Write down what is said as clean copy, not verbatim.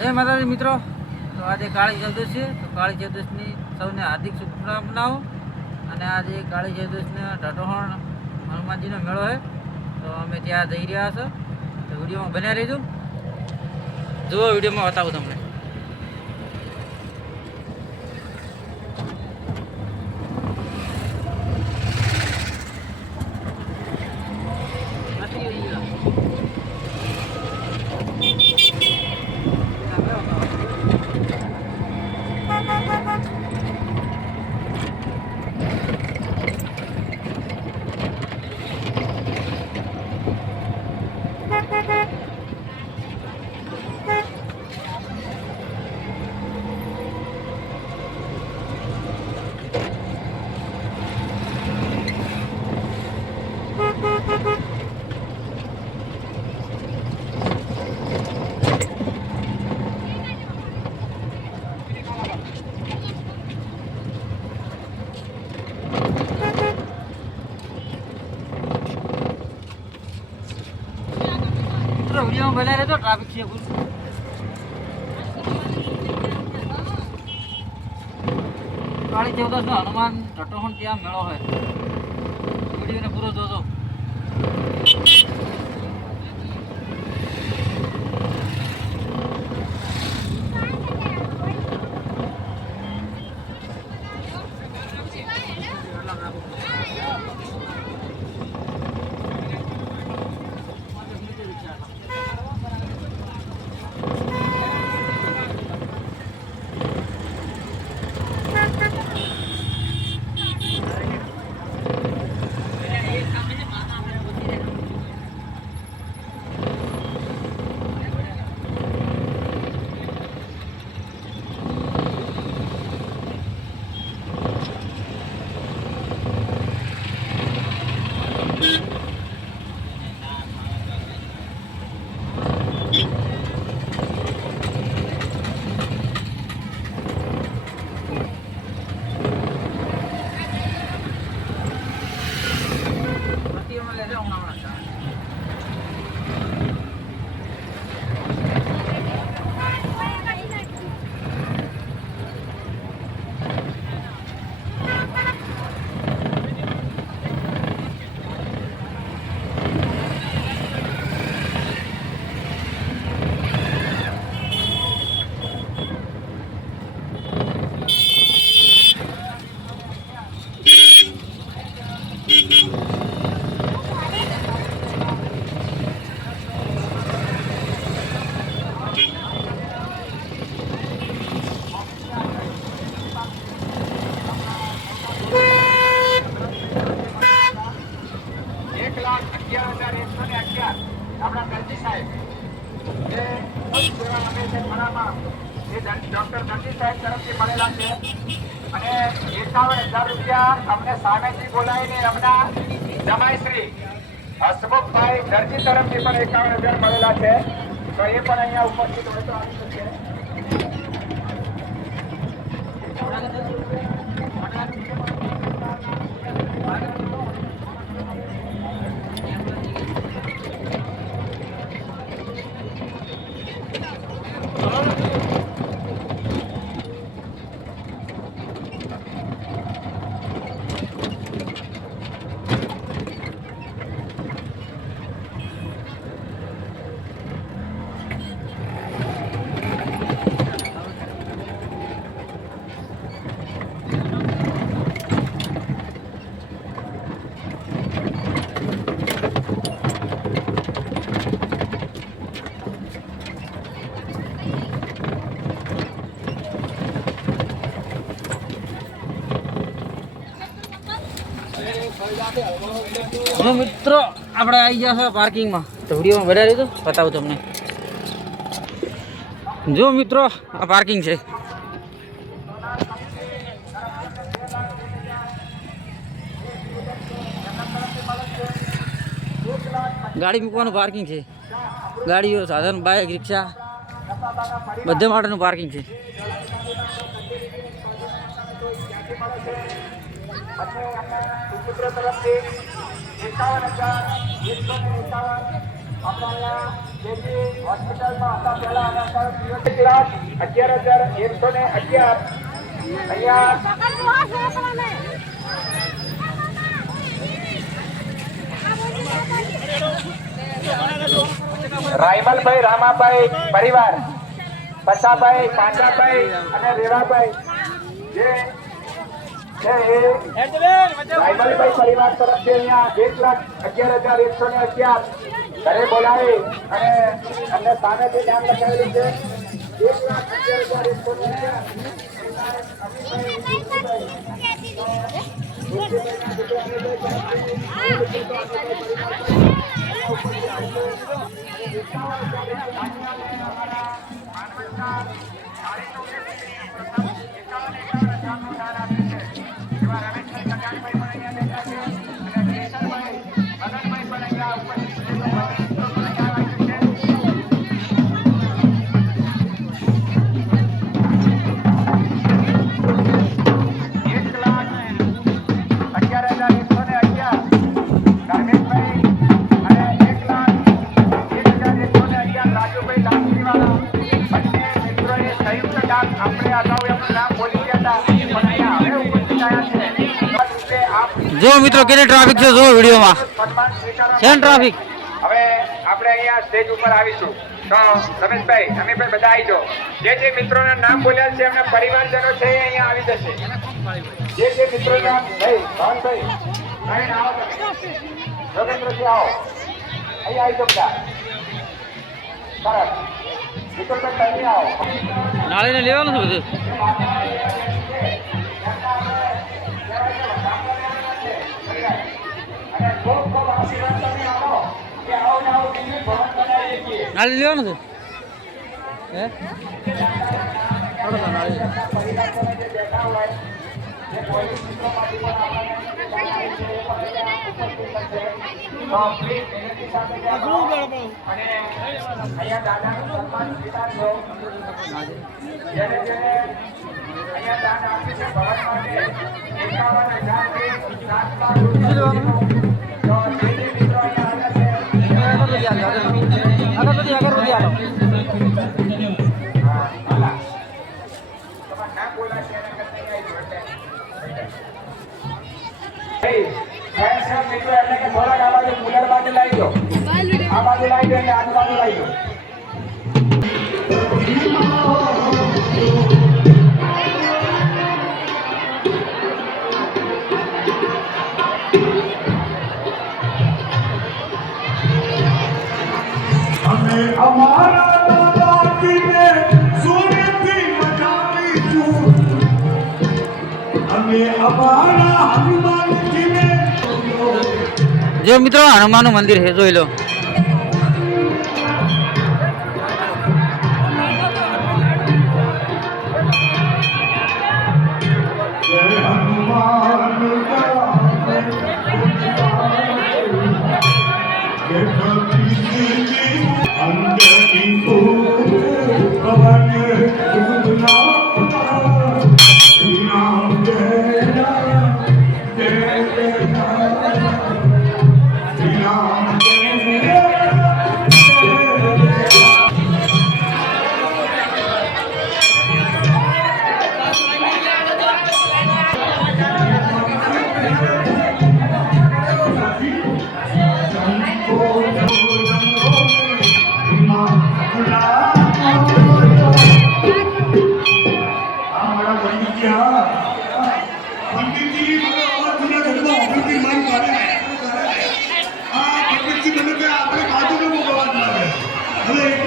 જય માતાજી મિત્રો. તો આજે કાળી ચૌદશ છે. તો કાળી ચૌદશની સૌને હાર્દિક શુભકામનાઓ. અને આજે કાળી ચૌદશને ઢાઢોહણ હનુમાનજીનો મેળો છે. તો અમે ત્યાં જઈ રહ્યા છો. તો વિડીયોમાં બન્યા રહીજો. જુઓ, વિડીયોમાં બતાવું તમને. વિડીયોમાં બનાવી રહેતો. ટ્રાફિક છે ફૂલ. કાળી ચૌદશનો હનુમાન ઢાઢોહણ ત્યાં મેળો હોય. વિડીયોને પૂરો જોજો. ડોક્ટર દર્શી સાહેબ તરફથી મળેલા છે અને 51,000 રૂપિયા અમને સામેથી બોલાવીને એમના જમાઈશ્રી હસમુખભાઈ દરજી તરફથી પણ 51,000 મળેલા છે. તો એ પણ અહીંયા ઉપસ્થિત હોય તો આવી શકીએ. મિત્રો આપણે આવી ગયા છે પાર્કિંગમાં. તો વિડીયોમાં બનાવી દીધું, બતાવું તમને. જો મિત્રો, આ પાર્કિંગ છે. ગાડી મૂકવાનું પાર્કિંગ છે. ગાડીઓ, સાધન, બાઇક, રિક્ષા બધા માટેનું પાર્કિંગ છે. અને સુપુત્ર તરફથી 51,151 આપણા જે હોસ્પિટલમાં હતા પહેલા અને અત્યારે 11,111 અહીંયા રાયમલભાઈ રામાભાઈ પરિવાર પછાભાઈ પાંચાભાઈ અને રેવાભાઈ જે છે એ રાયમલભાઈ પરિવાર તરફથી અહીંયા 1,11,111 ઘરે બોલાવી અને અમને સામેથી નામ લખાવેલું છે 1,11,111 જો મિત્રો કેટલી ટ્રાફિક છે જો વિડીયોમાં છે ને ટ્રાફિક. હવે આપણે અહીંયા સ્ટેજ ઉપર આવીશું તો રમેશભાઈ અમીભાઈ બધા આવી જાઓ. જે મિત્રોના નામ બોલ્યા છે એમના પરિવારજનો છે એ અહીંયા આવી જશે. જે મિત્રોના ભાઈ ભાવનભાઈ અહીં આવો તમે રવિન્દ્રજી આવો અહીં આવી જાઓ બધા સરસ વિક્રમભાઈ અહીં આવો નાળીને લેવાનું છે બધું. નાળી લેવાનું છે હે જો મિત્રો હનુમાનનું મંદિર છે જોઈ લો. હવે